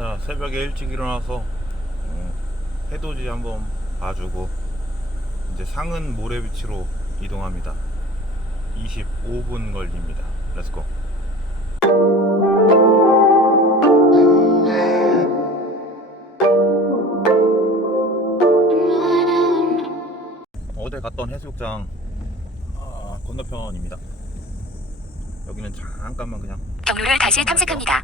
자 새벽에 일찍 일어나서 어, 해돋이 한번 봐주고 이제 상은 모래비치로 이동합니다. 25분 걸립니다. 렛츠고 어제 갔던 해수욕장 아, 건너편입니다. 여기는 잠깐만 그냥 경로를 다시 탐색합니다.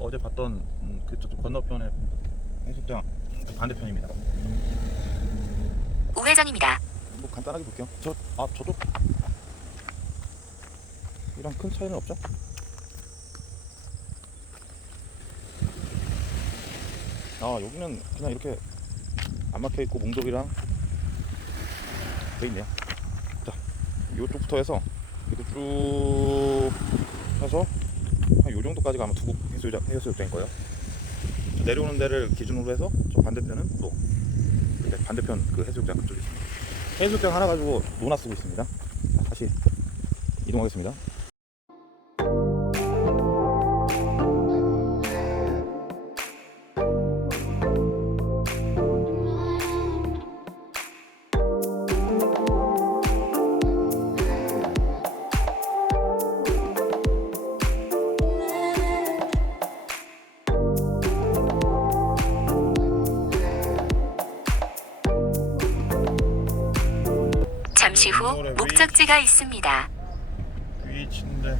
어제 봤던 음, 그쪽 건너편에 해수욕장 그 반대편입니다. 우회전입니다. 뭐 간단하게 볼게요. 저, 아 저쪽 이랑 큰 차이는 없죠? 아 여기는 그냥 이렇게 안 막혀 있고 몽돌이랑 돼 있네요. 자, 이쪽부터 해서 이렇게 쭉 해서 한 요 정도까지가 아마 두곡 해수욕장 해수욕장인 거예요. 내려오는 데를 기준으로 해서 저 반대편은 또 반대편 그 해수욕장 그쪽에 있습니다. 해수욕장 하나 가지고 논아 쓰고 있습니다. 자, 다시 이동하겠습니다. 잠시 후 목적지가 있습니다. 위치인데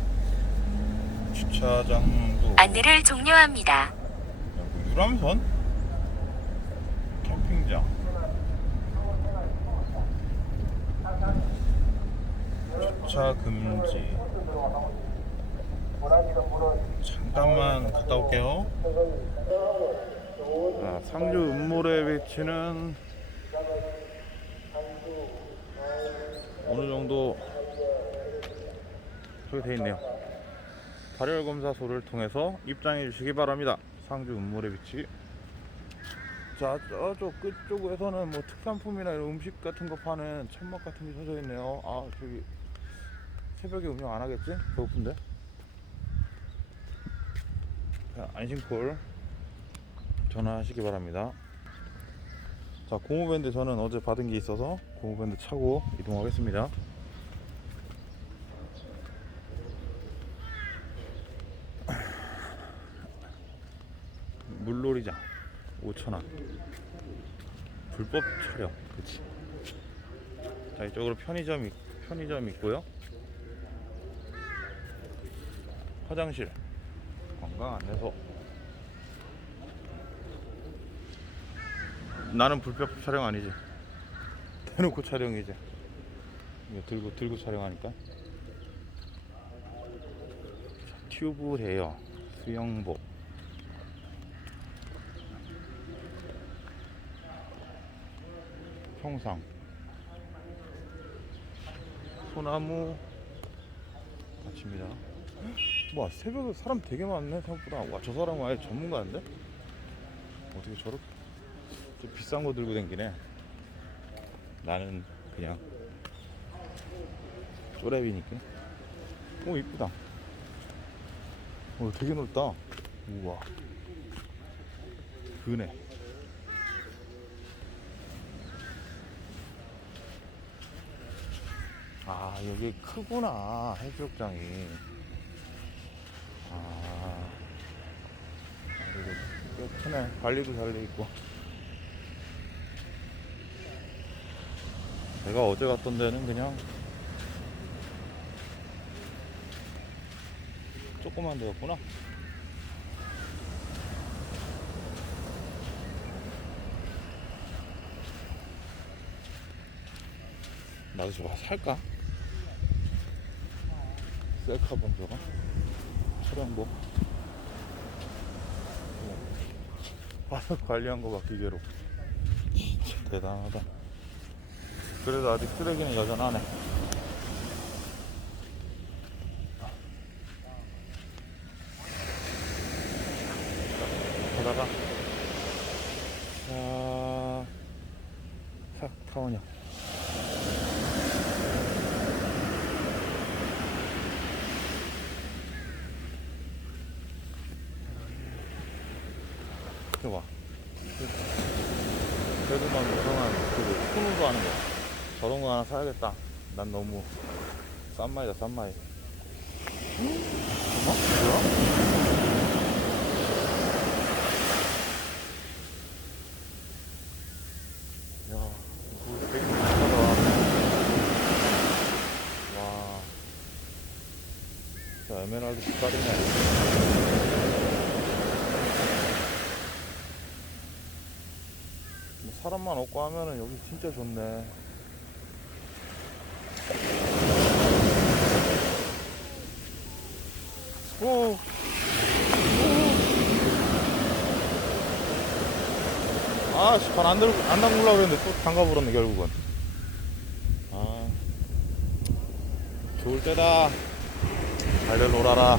주차장도 안내를 종료합니다. 여기 유람선 캠핑장 주차 금지 잠깐만 갔다 올게요 아, 상주 음모래 위치는 어느 정도 저기 돼 있네요 발열 검사소를 통해서 입장해 주시기 바랍니다. 상주 음모래 위치. 자, 저쪽 끝쪽에서는 뭐 특산품이나 이런 음식 같은 거 파는 천막 같은 게 서져 있네요. 아, 저기 새벽에 운영 안 하겠지? 배고픈데. 자, 안심콜 전화하시기 바랍니다. 자, 고무밴드 저는 어제 받은 게 있어서 고무밴드 차고 이동하겠습니다. 물놀이장 5,000원. 불법 촬영 그치? 자 이쪽으로 편의점 있- 편의점 있고요. 화장실 관광 안내소 나는 불법 촬영 아니지 대놓고 촬영이지 들고 들고 촬영하니까. 자, 튜브 대여 수영복. 평상. 소나무. 밭입니다 와 새벽에 사람 되게 많네 생각보다. 와 저 사람은 아예 전문가인데? 어떻게 저렇게 저 비싼 거 들고 댕기네 나는 그냥 쪼레비니까. 오 이쁘다. 오 되게 넓다. 우와. 그네. 아 여기 크구나 해수욕장이. 아. 그리고 꽤 크네. 관리도 잘 돼 있고 내가 어제 갔던 데는 그냥 조그만 데였구나. 나도 저거 살까? 셀카본 저거? 촬영복 아 관리한 거봐 기계로. 진짜 대단하다 그래도 아직 쓰레기는 여전하네. 가다가 싹 타원이야. 이렇게 그래도 막 그동안 그 손으로 하는 거야. 저런 거 하나 사야겠다. 난 너무 싼 마이다, 싼 마이. 잠깐만, 뭐야? 에메랄드 빛깔이네. 뭐 사람만 없고 하면은 여기 진짜 좋네. 오. 오. 아, 씨, 발안 들고 안 담글라 그랬는데 또 담가 버렸네 결국은. 아, 좋을 때다. 잘들 놀아라.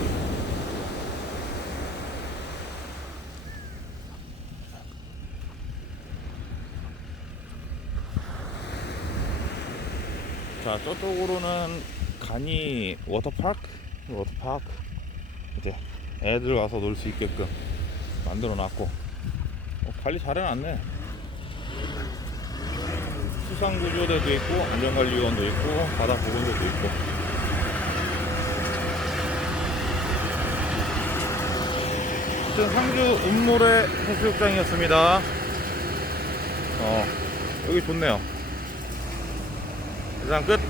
자, 저쪽으로는 간이 워터파크? 워터파크. 이제 애들 와서 놀 수 있게끔 만들어 놨고. 어, 관리 잘 해놨네. 수상구조대도 있고, 안전관리위원도 있고, 바다보건소도 있고. 상주 음모래 해수욕장이었습니다. 어, 여기 좋네요. 이상 끝.